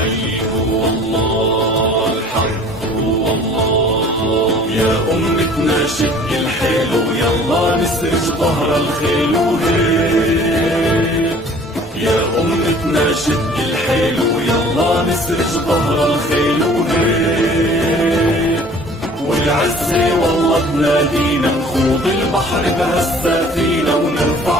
الحي هو الله، الحق هو الله. يا أمتنا شد الحيل ويلا نسرج ظهر الخيل وهيك. يا أمتنا شد الحيل ويلا نسرج ظهر الخيل وهيك. والعزة والله تنادينا نخوض البحر بهالسفينة ونرفع